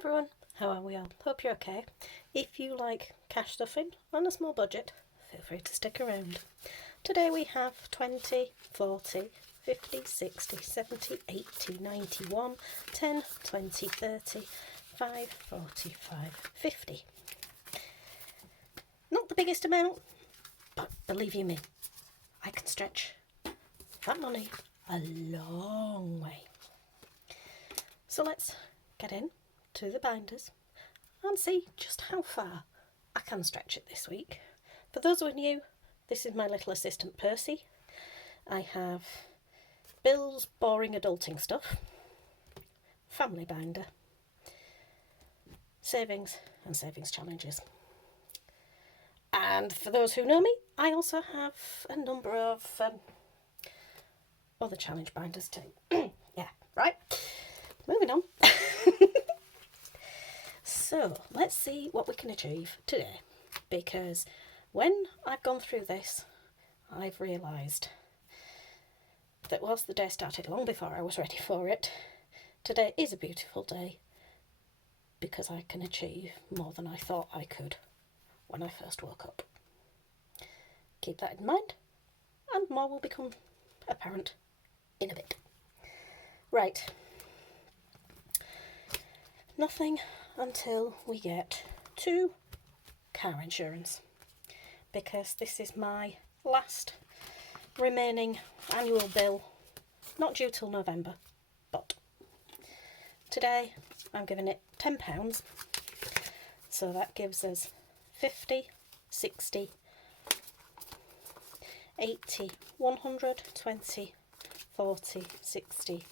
everyone, how are we all? Hope you're okay. If you like cash stuffing on a small budget, feel free to stick around. Today we have 20, 40, 50, 60, 70, 80, 91, 10, 20, 30, 5, 45, 50. Not the biggest amount, but believe you me, I can stretch that money a long way. So let's get in to the binders and see just how far I can stretch it this week. For those who are new, this is my little assistant Percy. I have Bill's Boring Adulting Stuff, Family Binder, Savings and Savings Challenges. And for those who know me, I also have a number of other challenge binders too. Yeah, right. Moving on. So let's see what we can achieve today, because when I've gone through this, I've realised that whilst the day started long before I was ready for it, today is a beautiful day because I can achieve more than I thought I could when I first woke up. Keep that in mind, and more will become apparent in a bit. Right. Nothing until we get to car insurance, because this is my last remaining annual bill, not due till November, but today I'm giving it £10, so that gives us 50, 60, 80, 100, 20, 40, 60,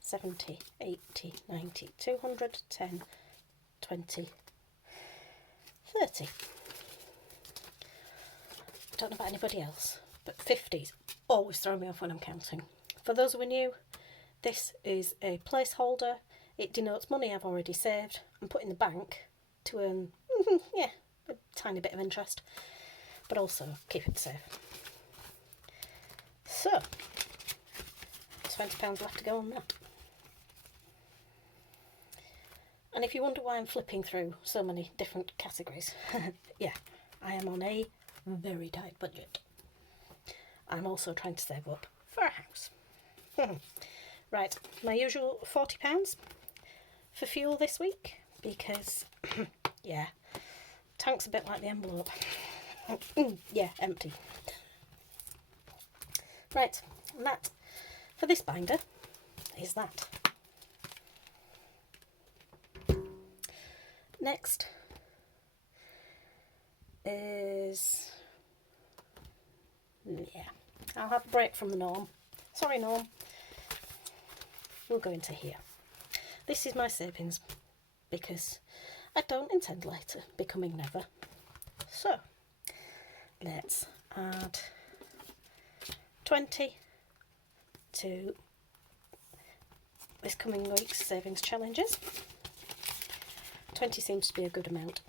70, 80, 90, 200, 10, 20, 30. I don't know about anybody else, but 50s always throw me off when I'm counting. For those who are new, this is a placeholder. It denotes money I've already saved and put in the bank to earn, a tiny bit of interest, but also keep it safe. So, £20 left to go on that. And if you wonder why I'm flipping through so many different categories, yeah, I am on a very tight budget. I'm also trying to save up for a house. Right, my usual £40 for fuel this week, because, yeah, tank's a bit like the envelope. Yeah, empty. Right, and that, for this binder, is that. Next is, I'll have a break from the norm. Sorry, norm. We'll go into here. This is my savings, because I don't intend later becoming never. So, let's add 20 to this coming week's savings challenges. 20 seems to be a good amount.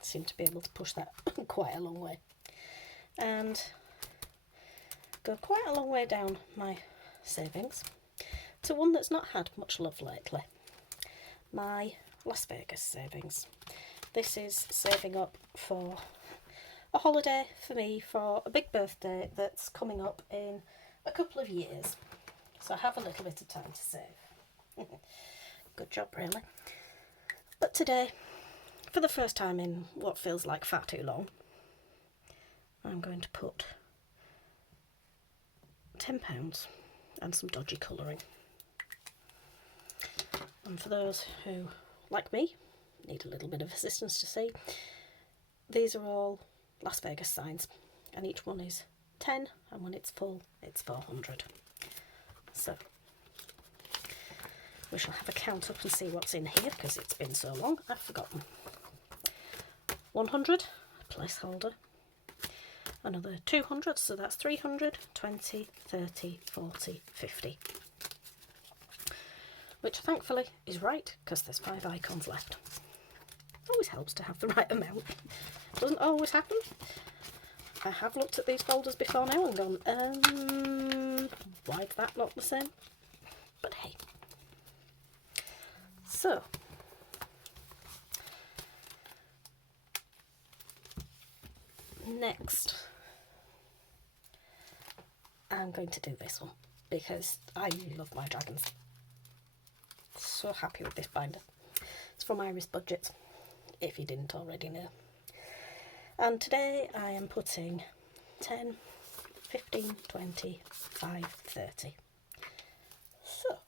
Seem to be able to push that quite a long way. And go quite a long way down my savings to one that's not had much love lately. My Las Vegas savings. This is saving up for a holiday for me for a big birthday that's coming up in a couple of years. So I have a little bit of time to save. Good job, really. But today, for the first time in what feels like far too long, I'm going to put £10 and some dodgy colouring. And for those who, like me, need a little bit of assistance to see, these are all Las Vegas signs, and each one is 10, and when it's full, it's 400. So we shall have a count up and see what's in here, because it's been so long, I've forgotten. 100, placeholder. Another 200, so that's 300, 20, 30, 40, 50. Which thankfully is right, because there's 5 icons left. Always helps to have the right amount. Doesn't always happen. I have looked at these folders before now and gone, why is that not the same? But hey. So, next, I'm going to do this one because I love my dragons. So happy with this binder. It's from Iris Budget, if you didn't already know. And today I am putting 10, 15, 20, 5, 30. So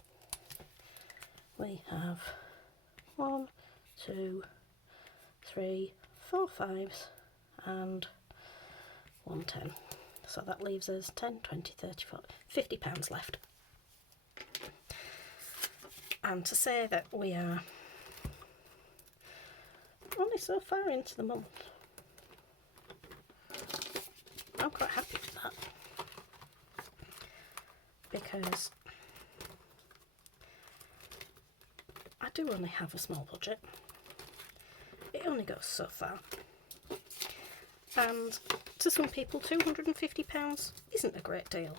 we have 1, 2, 3, 4 5s and 1 10. So that leaves us 10, 20, 30, 40, £50 left. And to say that we are only so far into the month, I'm quite happy with that, because I do only have a small budget. It only goes so far, and to some people £250 isn't a great deal.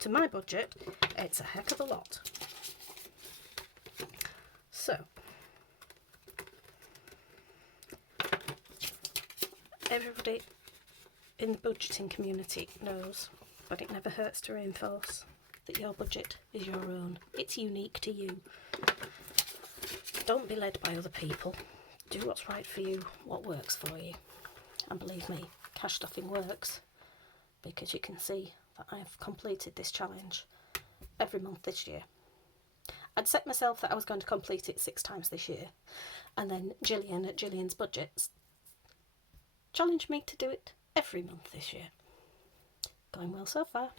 To my budget, it's a heck of a lot. So everybody in the budgeting community knows, but it never hurts to reinforce that your budget is your own. It's unique to you. Don't be led by other people. Do what's right for you, what works for you. And believe me, cash stuffing works, because you can see that I've completed this challenge every month this year. I'd set myself that I was going to complete it 6 times this year, and then Gillian at Gillian's Budgets challenged me to do it every month this year. Going well so far.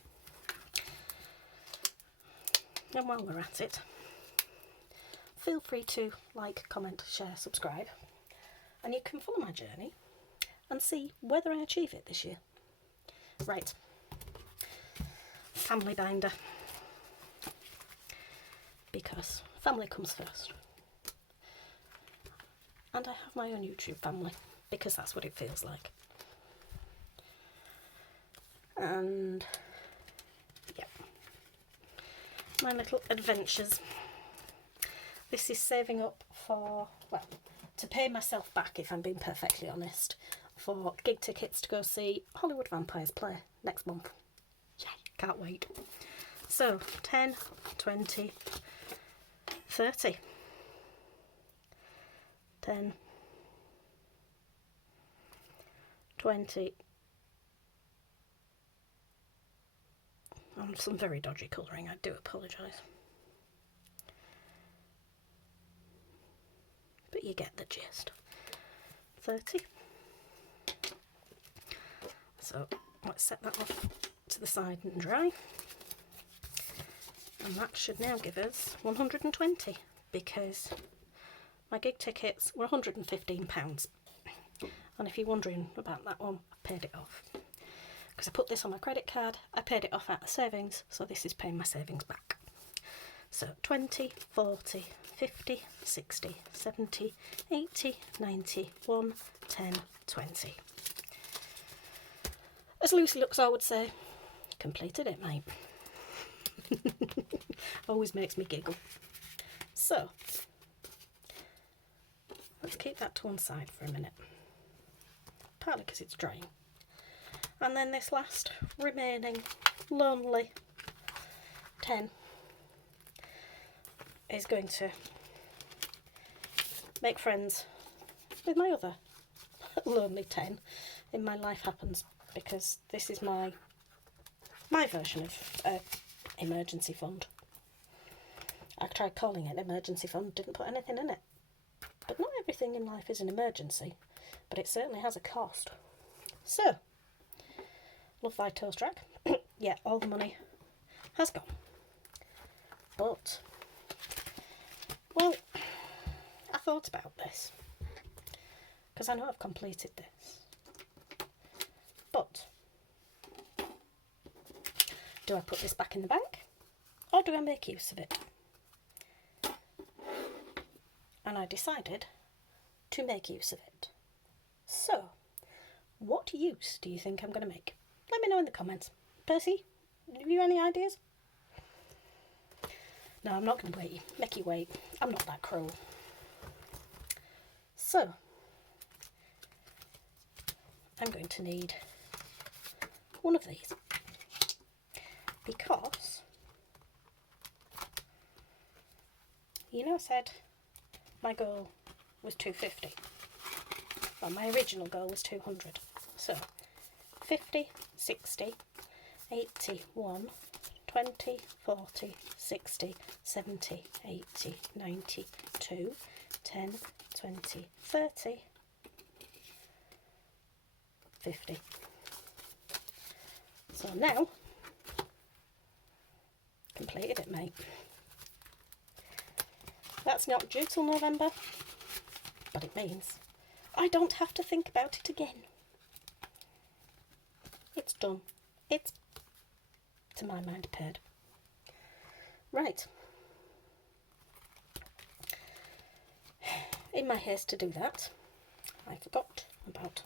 And while we're at it, feel free to like, comment, share, subscribe, and you can follow my journey and see whether I achieve it this year. Right, family binder, because family comes first. And I have my own YouTube family, because that's what it feels like. And yeah, my little adventures. This is saving up for, well, to pay myself back, if I'm being perfectly honest, for gig tickets to go see Hollywood Vampires play next month. Yeah, can't wait. So 10, 20, 30. 10, 20. And some very dodgy colouring, I do apologise. But you get the gist. 30. So let's set that off to the side and dry. And that should now give us 120, because my gig tickets were £115. And if you're wondering about that one, I paid it off. Because I put this on my credit card, I paid it off out of savings, so this is paying my savings back. So 20, 40, 50, 60, 70, 80, 90, 1, 10, 20. As Lucy Looks I would say, completed it, mate. Always makes me giggle. So, let's keep that to one side for a minute. Partly because it's drying. And then this last remaining lonely 10 is going to make friends with my other lonely 10 in My Life Happens, because this is my version of emergency fund. I tried calling it emergency fund, didn't put anything in it. But not everything in life is an emergency, but it certainly has a cost. So, Love Thy Toast Rack. Yeah, all the money has gone. But, well, I thought about this, because I know I've completed this. But, do I put this back in the bank, or do I make use of it? And I decided to make use of it. So, what use do you think I'm going to make? Let me know in the comments. Percy, have you any ideas? No, I'm not going to make you wait. I'm not that cruel. So, I'm going to need one of these, because you know I said my goal was 250. Well, my original goal was 200. So 50, 60, 80, 1, 20, 40, 60, 70, 80, 90, 2, 10, 20, 30, 50. So now, completed it, mate. That's not due till November, but it means I don't have to think about it again. It's done. It's, to my mind, paid. Right. In my haste to do that, I forgot about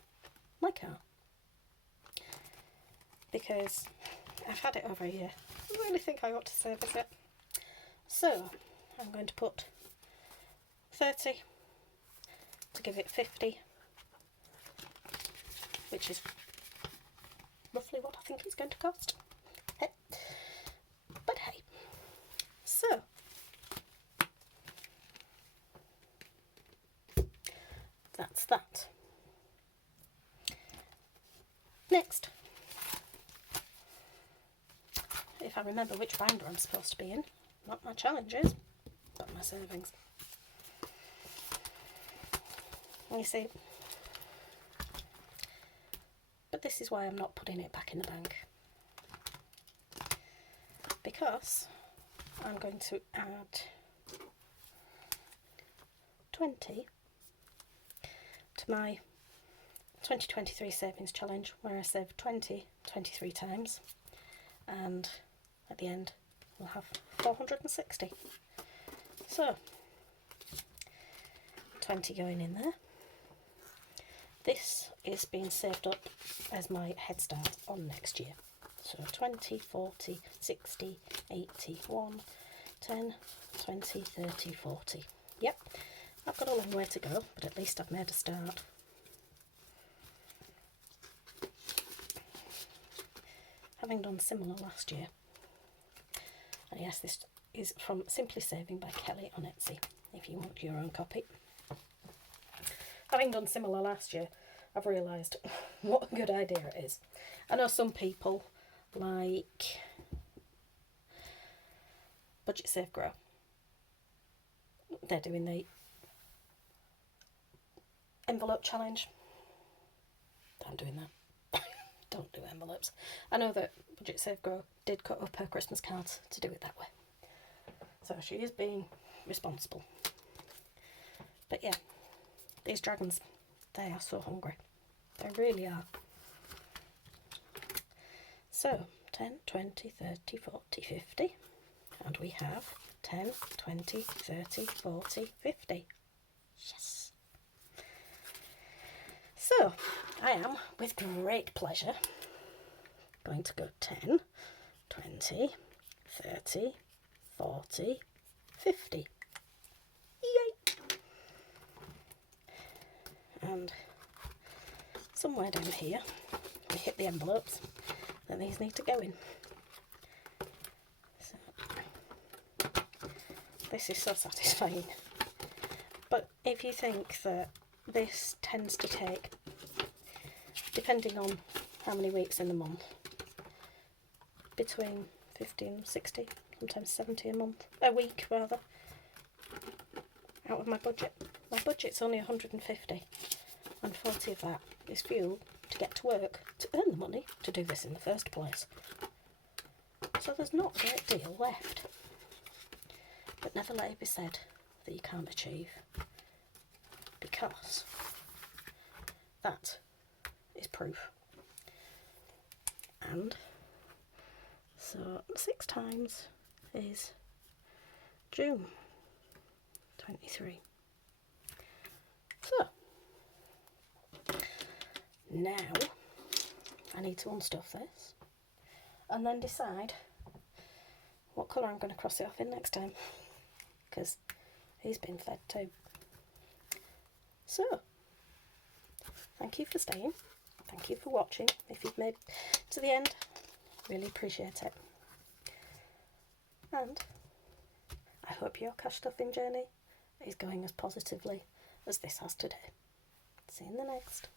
my car. Because I've had it over a year. I really think I ought to service it. So, I'm going to put 30 to give it 50, which is roughly what I think it's going to cost. But hey, so that's that. Next, if I remember which binder I'm supposed to be in, not my challenges, but my servings. You see, but this is why I'm not putting it back in the bank, because I'm going to add 20 to my 2023 savings challenge, where I save 20 23 times, and at the end we'll have 460. So 20 going in there. This is being saved up as my head start on next year. So 20, 40, 60, 80, 1, 10, 20, 30, 40. Yep, I've got a long way to go, but at least I've made a start. Having done similar last year. And yes, this is from Simply Saving by Kelly on Etsy, if you want your own copy. Having done similar last year, I've realised what a good idea it is. I know some people like Budget Save Grow. They're doing the envelope challenge. I'm doing that. Don't do envelopes. I know that Budget Save Grow did cut up her Christmas cards to do it that way. So she is being responsible. But yeah, these dragons, they are so hungry. They really are. So 10, 20, 30, 40, 50. And we have 10, 20, 30, 40, 50. Yes. So I am, with great pleasure, going to go 10, 20, 30, 40, 50. Yay! And somewhere down here, we hit the envelopes that these need to go in. So, this is so satisfying. But if you think that this tends to take, depending on how many weeks in the month, between 50 and 60, sometimes 70 a week rather, out of my budget. My budget's only 150, and 40 of that is fuel to get to work, to earn the money to do this in the first place. So there's not a great deal left. But never let it be said that you can't achieve, because that is proof. And so 6 times is June 23. So now I need to unstuff this and then decide what colour I'm going to cross it off in next time, because he's been fed too. So thank you for staying. thank you for watching. If you've made it to the end, really appreciate it. And I hope your cash stuffing journey is going as positively as this has today. See you in the next.